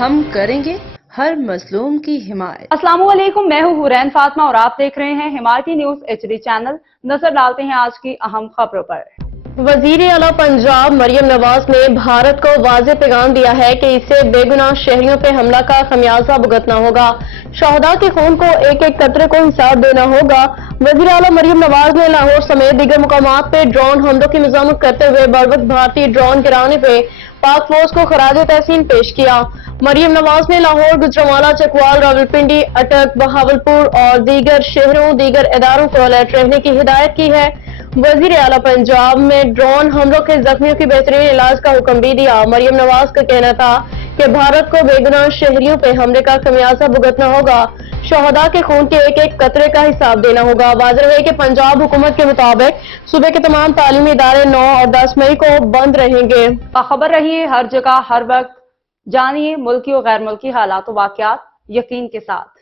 ہم کریں گے ہر مظلوم کی حمایت۔ السلام علیکم، میں ہوں حورین فاطمہ اور آپ دیکھ رہے ہیں حمایتی نیوز HD چینل۔ نظر ڈالتے ہیں آج کی اہم خبروں پر۔ وزیر اعلیٰ پنجاب مریم نواز نے بھارت کو واضح پیغام دیا ہے کہ اسے بے گناہ شہریوں پہ حملہ کا خمیازہ بھگتنا ہوگا۔ شہداء کے خون کو ایک ایک قطرے کو حساب دینا ہوگا۔ وزیر اعلیٰ مریم نواز نے لاہور سمیت دیگر مقامات پہ ڈرون حملوں کی مذمت کرتے ہوئے بروقت بھارتی ڈرون گرانے پہ پاک فوج کو خراج تحسین پیش کیا۔ مریم نواز نے لاہور، گجرانوالہ، چکوال، راولپنڈی، اٹک، بہاولپور اور دیگر شہروں دیگر اداروں کو الرٹ رہنے کی ہدایت کی ہے۔ وزیر اعلیٰ پنجاب میں ڈرون حملوں کے زخمیوں کی بہترین علاج کا حکم بھی دیا۔ مریم نواز کا کہنا تھا کہ بھارت کو بے گناہ شہریوں پہ حملے کا خمیازہ بھگتنا ہوگا۔ شہداء کے خون کے ایک ایک قطرے کا حساب دینا ہوگا۔ واضح رہے کہ پنجاب حکومت کے مطابق صوبے کے تمام تعلیمی ادارے 9 اور 10 مئی کو بند رہیں گے۔ باخبر رہیے ہر جگہ ہر وقت، جانیے ملکی و غیر ملکی حالات و واقعات یقین کے ساتھ۔